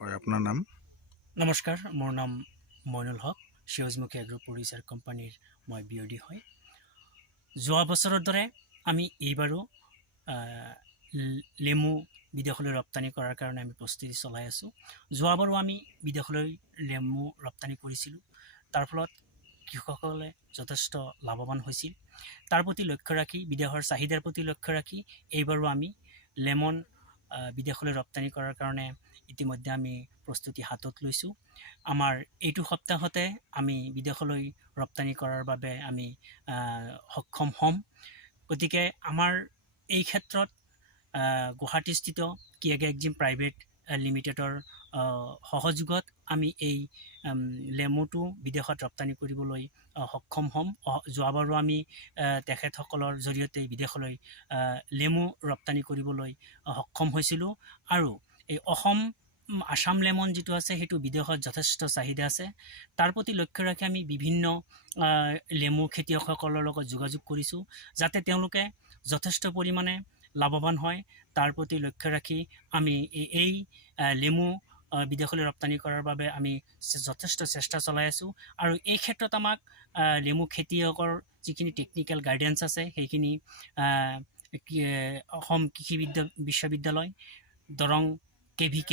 হয়, আপোনাৰ নাম? নমস্কাৰ, মোৰ নাম মইনুল হক। সেউজমুখী এগ্ৰ প্ৰডিউচাৰ কোম্পানীৰ মই BOD হয়। যোৱা বছৰৰ দৰে আমি এইবাৰো লেমু বিদেশলৈ ৰপ্তানি কৰাৰ কাৰণে আমি প্ৰস্তুতি চলাই আছোঁ। যোৱাবাৰো আমি বিদেশলৈ লেমু ৰপ্তানি কৰিছিলোঁ। তাৰ ফলত কৃষকসকলে যথেষ্ট লাভৱান হৈছিল। তাৰ প্ৰতি লক্ষ্য ৰাখি, বিদেশৰ চাহিদাৰ প্ৰতি লক্ষ্য ৰাখি এইবাৰো আমি লেমন বিদেশলৈ ৰপ্তানি কৰাৰ কাৰণে ইতিমধ্যে আমি প্ৰস্তুতি হাতত লৈছোঁ। আমাৰ এইটো সপ্তাহতে আমি বিদেশলৈ ৰপ্তানি কৰাৰ বাবে আমি সক্ষম হ'ম। গতিকে আমাৰ এই ক্ষেত্ৰত গুৱাহাটীস্থিত কিয়াগে এক্সিম প্ৰাইভেট লিমিটেডৰ সহযোগত আমি এই লেমুটো বিদেশত ৰপ্তানি কৰিবলৈ সক্ষম হ'ম। যোৱাবাৰো আমি তেখেতসকলৰ জৰিয়তে বিদেশলৈ লেমু ৰপ্তানি কৰিবলৈ সক্ষম হৈছিলোঁ। আৰু এই আসাম লেমন যিটো আছে সেইটো বিদেশত যথেষ্ট চাহিদা আছে। তাৰ প্ৰতি লক্ষ্য ৰাখি আমি বিভিন্ন লেমু খেতিয়কসকলৰ লগত যোগাযোগ কৰিছোঁ, যাতে তেওঁলোকে যথেষ্ট পৰিমাণে লাভৱান হয়। তাৰ প্ৰতি লক্ষ্য ৰাখি আমি এই লেমু বিদেশলৈ ৰপ্তানি কৰাৰ বাবে আমি যথেষ্ট চেষ্টা চলাই আছোঁ। আৰু এই ক্ষেত্ৰত আমাক লেমু খেতিয়কৰ যিখিনি টেকনিকেল গাইডেন্স আছে সেইখিনি অসম কৃষি বিশ্ববিদ্যালয়, দৰং KVK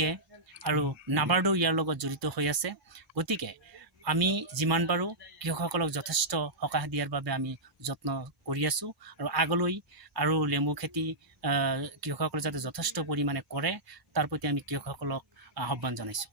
আৰু নাবাৰ্ডো ইয়াৰ লগত জড়িত হৈ আছে। গতিকে আমি যিমান পাৰোঁ কৃষকসকলক যথেষ্ট সকাহ দিয়াৰ বাবে আমি যত্ন কৰি আছোঁ। আৰু আগলৈ আৰু লেমু খেতি কৃষকসকলে যাতে যথেষ্ট পৰিমাণে কৰে, তাৰ প্ৰতি আমি কৃষকসকলক আহ্বান জনাইছোঁ।